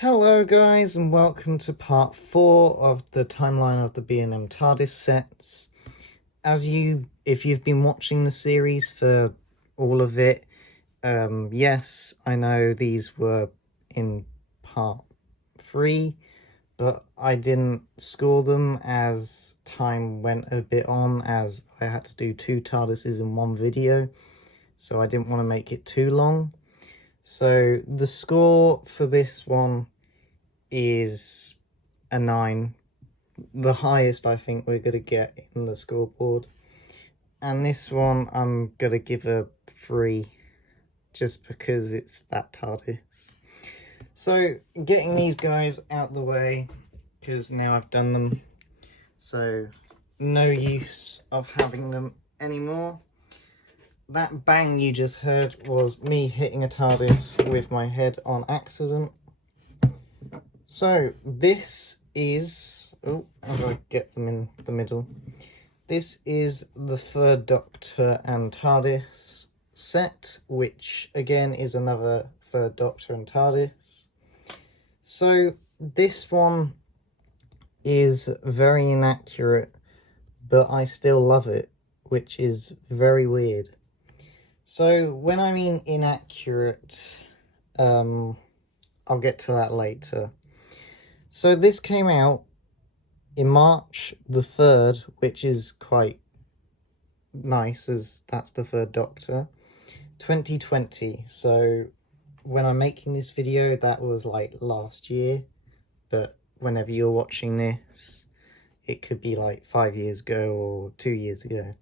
Hello guys, and welcome to part 4 of the timeline of the B&M Tardis sets. If you've been watching the series for all of it, yes, I know these were in part 3, but I didn't score them as time went a bit on, as I had to do 2 Tardises in one video, so I didn't want to make it too long. So the score for this one is a 9, the highest I think we're going to get in the scoreboard. And this one I'm going to give a 3, just because it's that TARDIS. So getting these guys out the way, because now I've done them, so no use of having them anymore. That bang you just heard was me hitting a TARDIS with my head on accident. So this is, as I get them in the middle, this is the third Doctor and TARDIS set, which again is another third Doctor and TARDIS. So this one is very inaccurate, but I still love it, which is very weird. So when I mean inaccurate, I'll get to that later. So this came out in March the 3rd, which is quite nice, as that's the third Doctor, 2020. So when I'm making this video, that was like last year, but whenever you're watching this, it could be like 5 years ago or 2 years ago.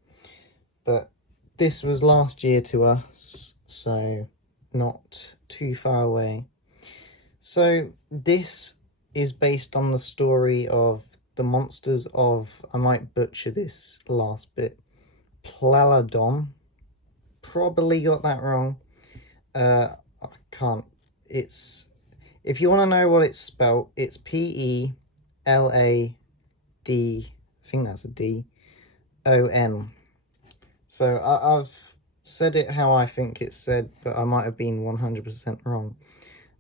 But this was last year to us, so not too far away. So this is based on the story of the monsters of, I might butcher this last bit, peladon. Probably got that wrong. I can't. It's, if you want to know what it's spelt, it's P-E-L-A-D, I think that's a D, O-N. So I've said it how I think it's said, but I might have been 100% wrong.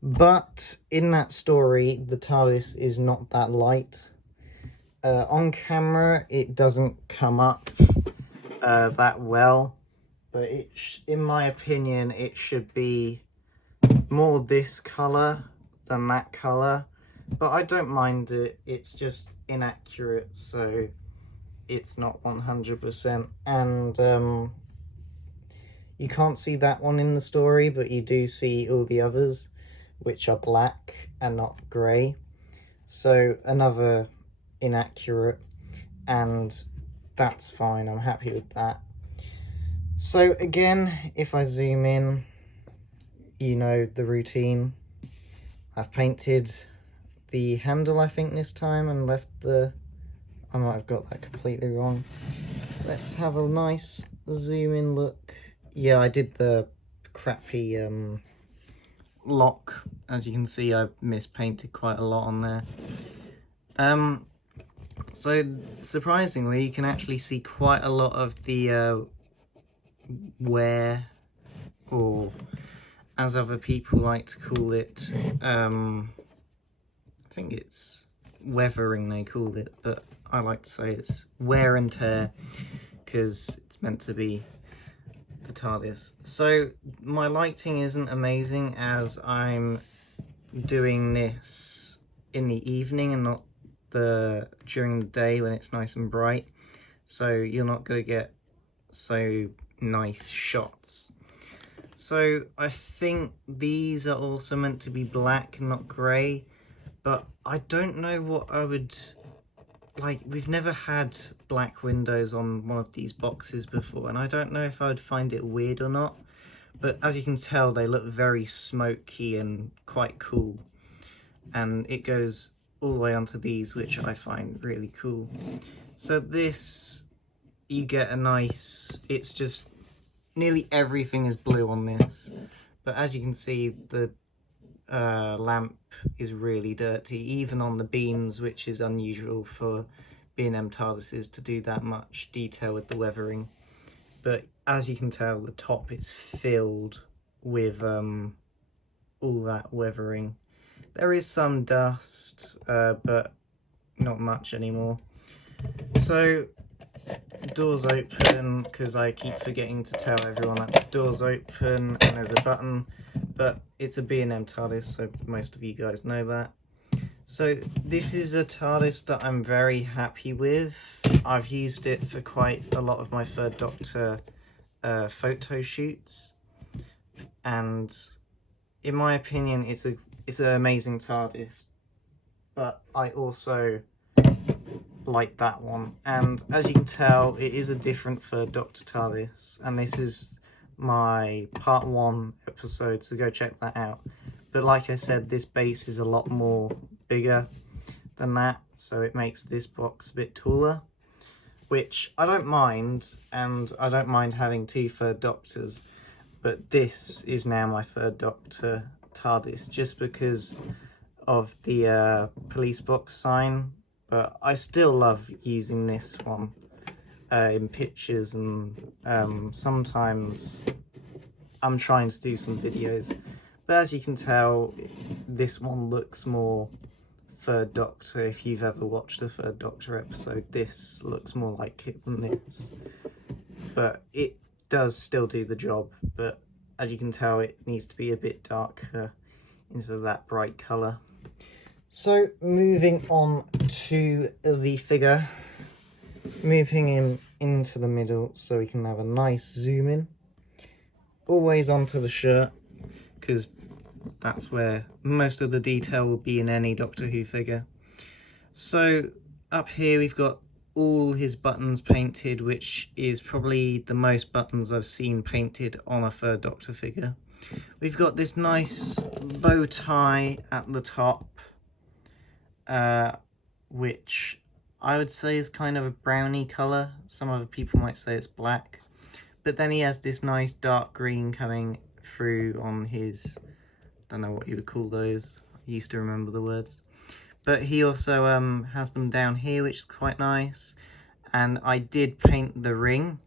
But in that story, the TARDIS is not that light. On camera, it doesn't come up that well, but in my opinion, it should be more this colour than that colour. But I don't mind it, it's just inaccurate, so it's not 100%. And you can't see that one in the story, but you do see all the others, which are black and not grey. So another inaccurate, and that's fine, I'm happy with that. So again, if I zoom in, you know the routine. I've painted the handle, I think, this time, and left the, I might have got that completely wrong. Let's have a nice zoom in look. Yeah, I did the crappy lock. As you can see, I've mispainted quite a lot on there. So surprisingly, you can actually see quite a lot of the wear, or as other people like to call it, I think it's weathering they called it, but I like to say it's wear and tear, because it's meant to be the TARDIS. So my lighting isn't amazing, as I'm doing this in the evening and not during the day when it's nice and bright, so you're not going to get so nice shots. So I think these are also meant to be black, not grey, but I don't know what I would like. We've never had black windows on one of these boxes before, and I don't know if I would find it weird or not, but as you can tell, they look very smoky and quite cool, and it goes all the way onto these, which I find really cool. So this, you get a nice, it's just nearly everything is blue on this, but as you can see, the lamp is really dirty, even on the beams, which is unusual for B&M TARDISes to do that much detail with the weathering. But as you can tell, the top is filled with all that weathering. There is some dust, but not much anymore. So, doors open, because I keep forgetting to tell everyone that the door's open and there's a button, but it's a B&M TARDIS, so most of you guys know that. So this is a TARDIS that I'm very happy with. I've used it for quite a lot of my Third Doctor photo shoots, and in my opinion it's an amazing TARDIS, but I also like that one, and as you can tell it is a different Third Doctor TARDIS, and this is my part 1 episode, so go check that out. But like I said, this base is a lot more bigger than that, so it makes this box a bit taller, which I don't mind, and I don't mind having 2 Third Doctors, but this is now my Third Doctor TARDIS just because of the police box sign, but I still love using this one in pictures, and sometimes I'm trying to do some videos. But as you can tell, this one looks more Third Doctor. If you've ever watched a Third Doctor episode, this looks more like it than this. But it does still do the job, but as you can tell, it needs to be a bit darker instead of that bright colour. So, moving on to the figure. Moving him into the middle so we can have a nice zoom in. Always onto the shirt, because that's where most of the detail will be in any Doctor Who figure. So up here we've got all his buttons painted, which is probably the most buttons I've seen painted on a Third Doctor figure. We've got this nice bow tie at the top, which I would say is kind of a browny colour. Some other people might say it's black. But then he has this nice dark green coming through on his, don't know what you would call those, I used to remember the words. But he also has them down here, which is quite nice. And I did paint the ring,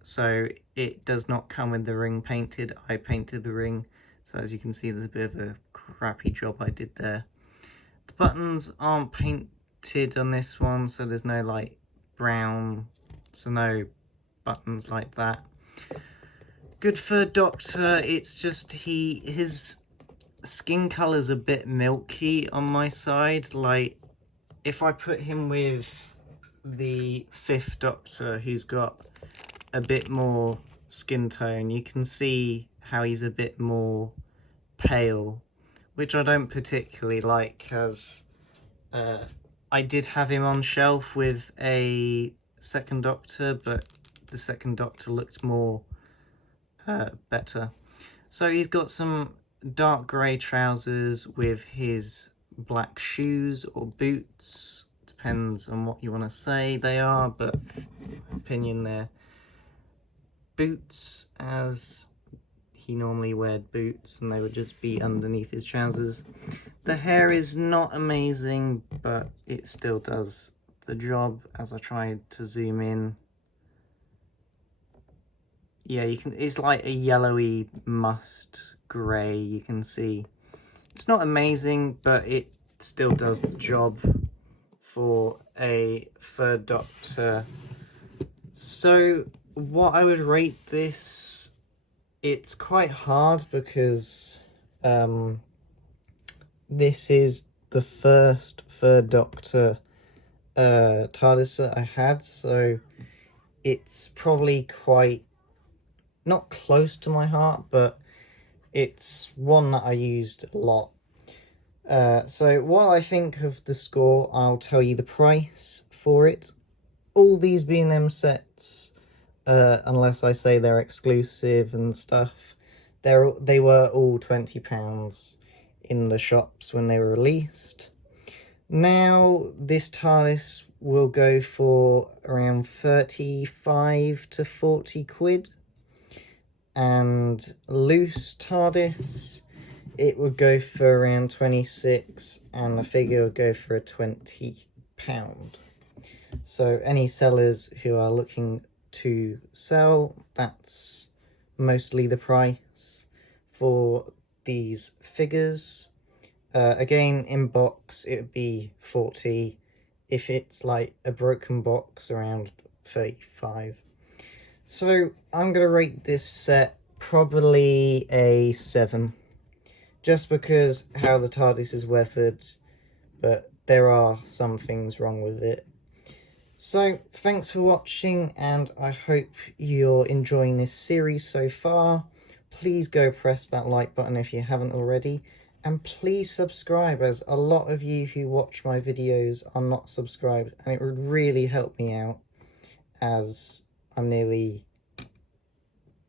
so it does not come with the ring painted. I painted the ring, so as you can see there's a bit of a crappy job I did there. The buttons aren't painted on this one, so there's no like brown, so no buttons like that. Good Third Doctor, it's just his skin colour's a bit milky on my side. Like, if I put him with the 5th Doctor, who's got a bit more skin tone, you can see how he's a bit more pale, which I don't particularly like, as I did have him on shelf with a 2nd Doctor, but the 2nd Doctor looked more better. So he's got some dark grey trousers with his black shoes or boots, depends on what you want to say they are, but in my opinion they're boots, as he normally weared boots and they would just be underneath his trousers. The hair is not amazing, but it still does the job. As I tried to zoom in, yeah, you can, it's like a yellowy must grey, you can see. It's not amazing, but it still does the job for a Third Doctor. So what I would rate this, it's quite hard because this is the first Third Doctor TARDIS that I had, so it's probably quite, not close to my heart, but it's one that I used a lot. So while I think of the score, I'll tell you the price for it. All these B&M sets, unless I say they're exclusive and stuff, they were all £20 in the shops when they were released. Now this TARDIS will go for around 35 to 40 quid. And loose TARDIS, it would go for around 26, and the figure would go for a £20. So any sellers who are looking to sell, that's mostly the price for these figures. Again, in box, it would be 40. If it's like a broken box, around 35. So I'm going to rate this set probably a 7. Just because how the TARDIS is weathered, but there are some things wrong with it. So thanks for watching, and I hope you're enjoying this series so far. Please go press that like button if you haven't already, and please subscribe, as a lot of you who watch my videos are not subscribed, and it would really help me out, as I'm nearly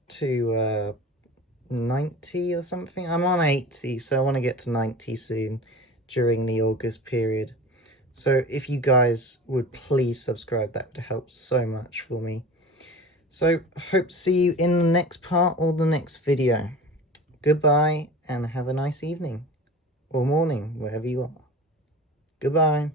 to 90 or something. I'm on 80, so I want to get to 90 soon during the August period. So if you guys would please subscribe, that would help so much for me. So hope to see you in the next part or the next video. Goodbye, and have a nice evening or morning, wherever you are. Goodbye.